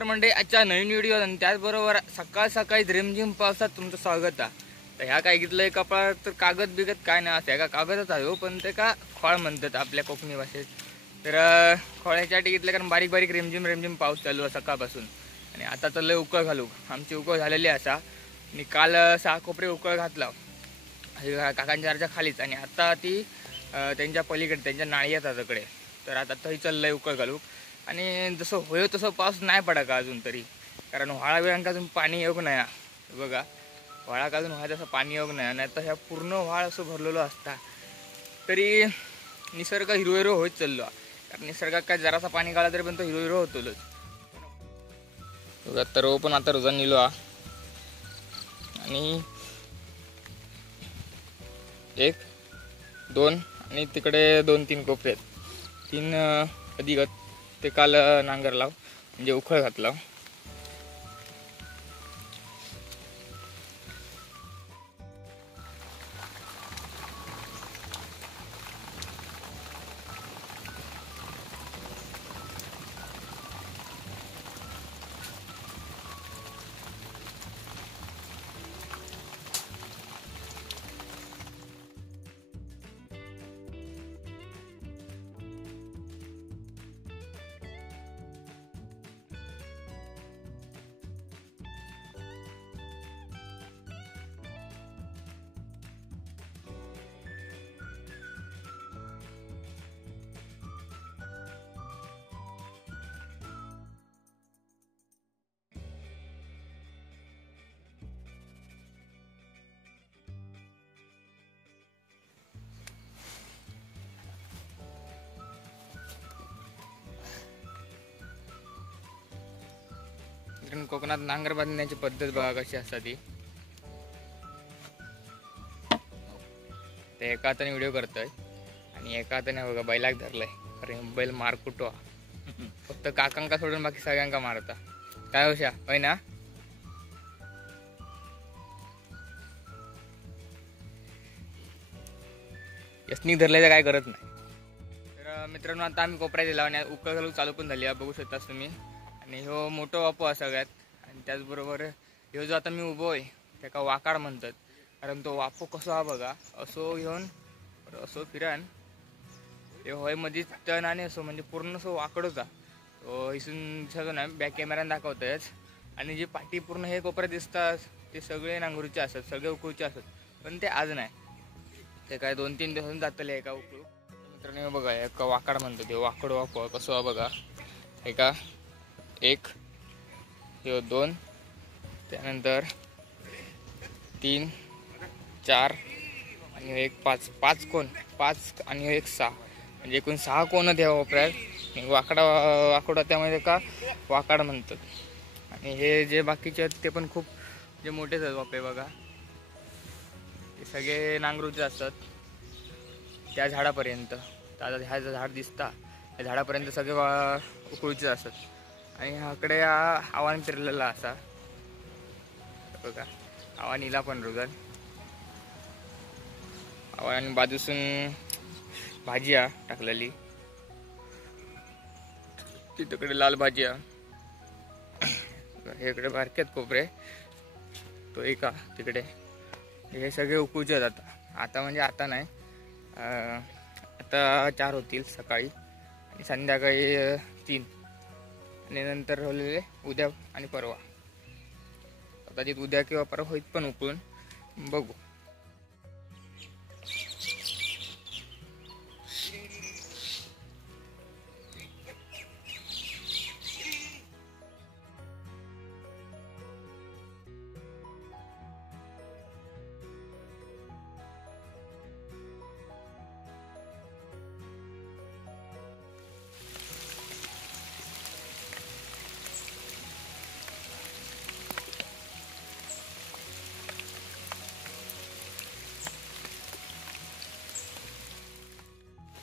नमस्कार मंडळी, आजच्या नवीन व्हिडिओ आणि त्याचबरोबर सकाळ सकाळी रिमझिम पावसात तुमचं स्वागत आहे. तर ह्या काय घेतलंय कपडा तर कागद बिगत काय नाही असं का कागदच आहे हो, पण ते का खोळ म्हणतात आपल्या कोकणी भाषेत. तर खोळ्यासाठी घेतलं कारण बारीक बारीक रिमझिम पाऊस चालू आहे सकाळपासून. आणि आता चाललंय उकळ घालू. आमची उकळ झालेली असा आणि काल 6 कोपरे उकळ घातला काकांच्या घरच्या खालीच. आणि आता ती त्यांच्या पलीकडे त्यांच्या नाळी आहेत तिकडे. तर आता तही चाललंय उकळ घालू. आणि जसं होय तसं पाऊस नाही पडा का अजून तरी, कारण व्हाळा वेळांका अजून पाणी योग नाही बघा. व्हाळा अजून व्हाय तसं पाणी योग नाही तर ह्या पूर्ण व्हाळ असं भरलेलो असता तरी निसर्ग हिरो होत चाललो. कारण निसर्गात काय जरासा पाणी काढला तरी पण तो हिरो होतोच बघा. तर पण आता रोजा निलो आणि 1 2 आणि तिकडे 2-3 कोपरे आहेत. 3 अधिगत ते काल नांगर लाव म्हणजे उखळ घातला. कोकणात नांगर बांधण्याची पद्धत बघा कशी असता ती. ते एका हाताने व्हिडिओ करतोय आणि एका हाताने बघा बैलाक धरलाय. अरे बैल मार कुटवा फक्त काकांका सोडून बाकी सगळ्यांका मारता. काय होशा होय ना. यसनी धरल्याचं काय करत नाही. तर मित्रांनो आता आम्ही कोपऱ्यात दिला आणि उकळ घालू चालू पण झाली बघू शकता तुम्ही. आणि ह्यो मोठो वापो आहे सगळ्यात. आणि त्याचबरोबर ह्यो जो आता मी उभो आहे त्याका वाकाड म्हणतात. कारण तो वापो कसो हा बघा, असो घेऊन असो फिरान हे होय मध्ये टन आणि असो म्हणजे पूर्ण असं वाकड होता तो. इथून दिसतो नाही, बॅक कॅमेऱ्याने दाखवतोयच. आणि जे पाठी पूर्ण हे कोपऱ्यात दिसतात ते सगळे नांगरूचे असतात, सगळे उकळूचे असतात. पण ते आज नाही, ते काय 2-3 दिवसांनी जातले एका उकळू. मित्रांनो बघा एका वाकाड म्हणतो ते वाकड वापो कसो हा बघा. एका 1 ह्यो 2 त्यानंतर 3 4 आणि 1 5 कोण 5 आणि 1 6 म्हणजे एकूण 6 कोण द्या वापरात वाकडा त्यामध्ये का वाकाड म्हणतात. आणि हे जे बाकीचे आहेत ते पण खूप जे मोठेच आहेत वापे बघा. ते सगळे नांगरूचे असतात त्या झाडापर्यंत. आता ह्या झाड दिसता त्या झाडापर्यंत सगळे उकळूचे असतात. आणि ह्याकडे आव्हान फिरलेला असा बघा. आव्हान इला पण रोजन आव्हान बाजूसून भाजी टाकलेली. तिकडे लाल भाजी इकडे बारकेत कोपरे तो एका तिकडे. हे सगळे उकळूचे आहेत आता म्हणजे आता नाही, आता 4 होतील सकाळी आणि संध्याकाळी 3 आणि नंतर राहिलेले उद्या आणि परवा. कदाचित उद्या किंवा परवा होईत पण उकळून बघू.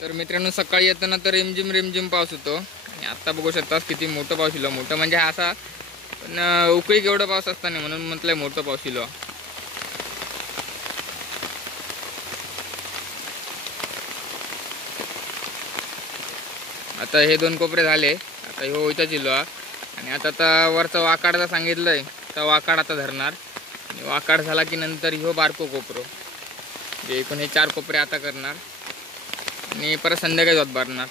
तर मित्रांनो सकाळी येताना तर रिमझिम पाऊस होतो आणि आता बघू शकता किती मोठं पाऊस इलो. मोठं म्हणजे असा पण उकळी केवढा पाऊस असताना म्हणून म्हटलंय मोठं पाऊस इलो. आता हे 2 कोपरे झाले. आता ह्यो इथं जिल्हा आणि आता वरचा वाकाडचा सांगितलंय तर वाकाड आता धरणार. आणि वाकाड झाला की नंतर ह्यो बारको कोपरो, जे एकूण हे 4 कोपरे आता करणार आणि परत संध्याकाळी जात भरणार.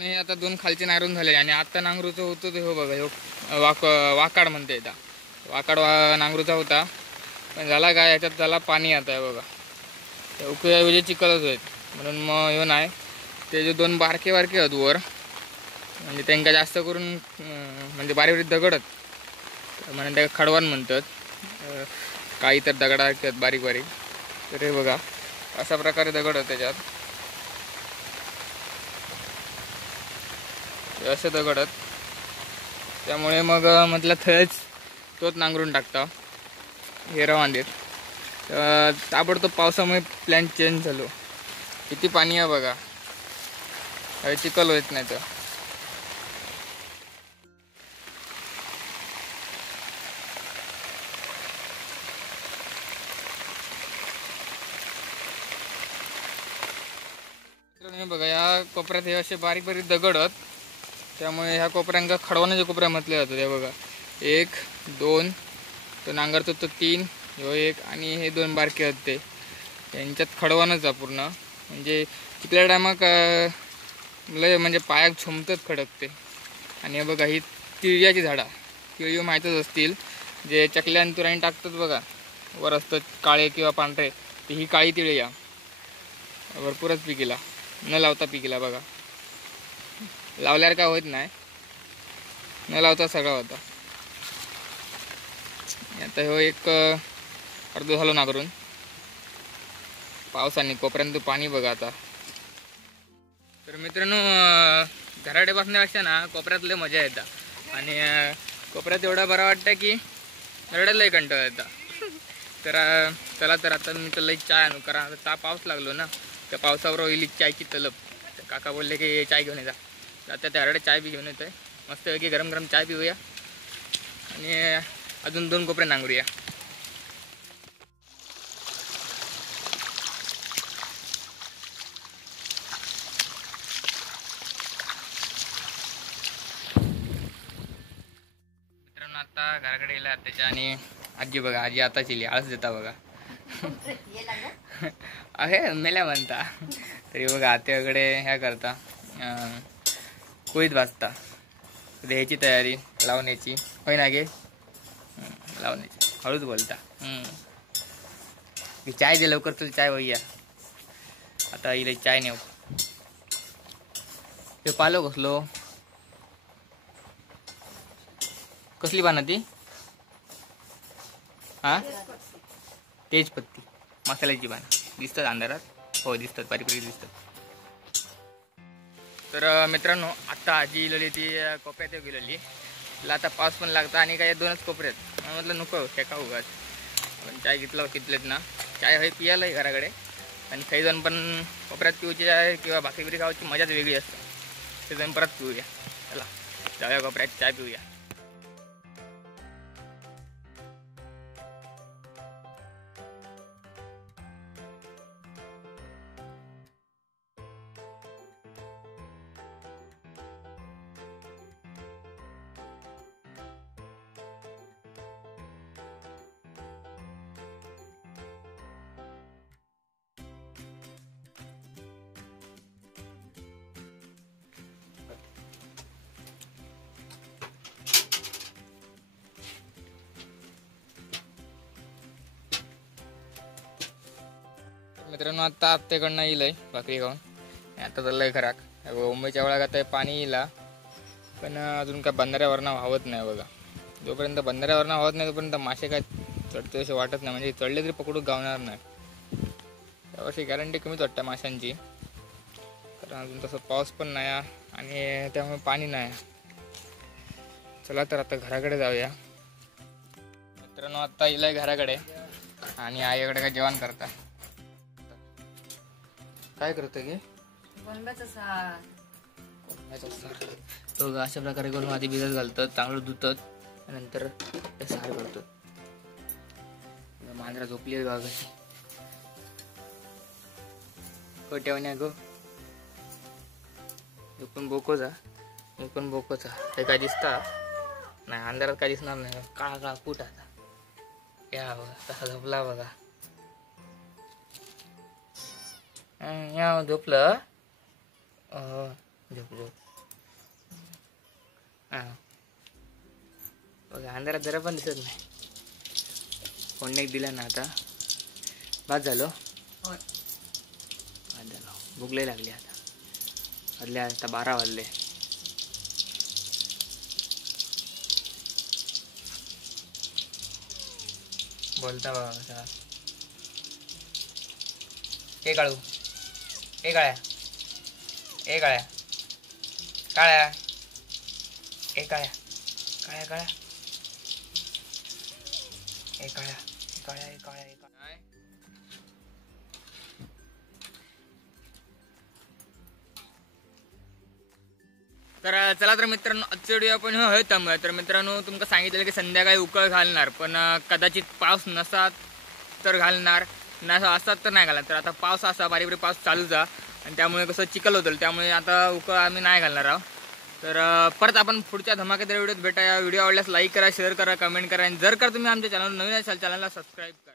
हे आता 2 खालचे नांगरून झाले आणि आता नांगरूचं होतं ते हो बघा, ह्यो वाकाड म्हणते येता. वाकाड नांगरूचा होता, पण झाला काय याच्यात झाला पाणी आता आहे बघा. उकळ्याऐवजी चिखलच आहेत म्हणून मग ह्यो नाही. ते जे 2 बारके आहेत वर, म्हणजे त्यांना जास्त करून म्हणजे बारीक दगडत म्हणून त्या खडवान म्हणतात. काही तर दगडा आहेत बारीक बारीक. तर हे बघा अशा प्रकारे दगड आहेत त्याच्यात, असे दगड आहेत. त्यामुळे मग म्हटलं थंच तोच नांगरून टाकता हे रवांदीत. ताबडतोब पावसामुळे प्लॅन चेंज झालो. किती पाणी आहे बघा, चिखल होत नाही तर. बघा या कोपऱ्यात हे असे बारीक बारीक दगड आहेत, त्यामुळे ह्या कोपऱ्यांका खडवानाचे कोपऱ्या म्हटले जातात. हे बघा 1 2 तो नांगरतो तो 3, ह्यो 1 आणि हे 2 बारके आहेत ते त्यांच्यात खडवानच आहे पूर्ण. म्हणजे तिथल्या टायमाक लय म्हणजे पायाक झोमतच खडकते. आणि हे बघा ही तिळ्याची झाडा, तिळी माहीतच असतील, जे चकल्या आणि तुराणी टाकतात बघा वर असतात काळे किंवा पांढरे, ती ही काळी तिळी या भरपूरच पिकीला, न लावता पिकीला बघा. लावल्यावर काय होत नाही, न लावता सगळा होता. आता हो एक अर्ध झालो नांगरून पावसाने. कोपऱ्यात पाणी बघा आता. तर मित्रांनो घराडे बसण्यापेक्षा ना कोपऱ्यात लय मजा येतात. आणि कोपऱ्यात एवढा बरा वाटतं की घराड्यात लय कंटाळा येतात. तर चला तर आता मी तर लई चाय आणू, कारण आता पाऊस लागलो ना, त्या पावसावर होईल चायची तलब. तर काका बोलले की चाय घेऊन येता. आता त्या हरडे चाय बी घेऊन येतोय. मस्तपैकी गरम गरम चाय पिऊया आणि अजून 2 कोपरे नांगरूया. मित्रांनो आता घराकडे गेला त्याच्या आणि आजी बघा, आजी आता चिली आळस देता बघा. अहे मेल्या म्हणता तरी बघा आत्याकडे ह्या करता कोळीत भाजता. ह्याची तयारी लावण्याची होय ना गे, लावण्याची हळूच बोलता. चाय दे लवकर, चल चाय भैया. आता इले चाय नेऊ. ते पालो कसलो कसली पानं ती? हा तेजपत्ती मसाल्याची पानं दिसतात अंधारात. हो दिसतात, बारीक बारीक दिसतात. तर मित्रांनो आता आजी इलेली ती कोपऱ्यात गेलेली. तिला आता पाऊस पण लागता आणि काय 2च कोपऱ्यात. म्हटलं नको फेका उगाच. पण चाय घेतलं कितलेत ना, चाय हे पियाला आहे घराकडे. आणि काही जण पण कोपऱ्यात पिऊची आहे किंवा भाकरी बिरी खावायची मजाच वेगळी असते. ते जण परत पिऊया. चला जाऊया कोपऱ्यात चाय पिऊया. मित्रांनो आता आत्याकडनं येईल भाकरी खाऊन. आता चाललंय घराक. मुंबईच्या वेळात आता पाणी येईल, पण अजून काय बंधाऱ्यावरनं वाहवत नाही बघा. जोपर्यंत बंधाऱ्यावरनं वाहवत नाही तोपर्यंत मासे काय चढते असे वाटत नाही. म्हणजे चढले तरी पकडू गावणार नाही. त्यावर्षी गॅरंटी कमीच वाटतं माशांची, कारण अजून तसं पाऊस पण नाही आणि त्यामुळे पाणी नाही. चला तर आता घराकडे जाऊया. मित्रांनो आता येईल घराकडे. आणि आईकडे काय जेवण करता. काय करतं की कोणबाचा सार तो अशा प्रकारे करून आधी भिजत घालतात, चांगलं धुतात, नंतर ते सार करतात. मांजरा झोपली आहे बघा कशी. ठेवण्या गो पण बोकोचा, मी पण बोकोचा. हे काय दिसता नाही, अंधारात काय दिसणार नाही. काळा काळा कुठ आता या बघा कसा झोपला बघा. या झोपलं. झोप झोप. हा बघा अंधारात जरा पण दिसत नाही. फोन एक दिला ना आता. बाद झालो. बाद झालो. भूक लई लागली आता. वाजले आता 12 वाजले. बोलता बघा कसा. ए काळू, ए काळ्या, ए काळ्या, काळ्या, ए काळ्या, काळ्या काळ्या, ए काळ्या, ए काळ्या, ए काळ्या, ए काळ्या. तर चला तर मित्रांनो आजचा व्हिडिओ आपण हे थांबूया. तर मित्रांनो तुमका सांगितलं की संध्याकाळी उकळ घालणार, पण कदाचित पाऊस नसात तर घालणार, नसा असतात तर नाही घालणार. तर आता पाऊस असा बारीक बारीक पाऊस चालू जा आणि त्यामुळे कसं चिखल होतं, त्यामुळे आता उकळ आम्ही नाही घालणार आहोत. तर परत आपण पुढच्या धमाकेदार व्हिडिओत भेटा. या व्हिडिओ आवडल्यास लाईक करा, शेअर करा, कमेंट करा आणि जर का तुम्ही आमच्या चॅनल नवीन असाल चॅनलला सबस्क्राईब करा.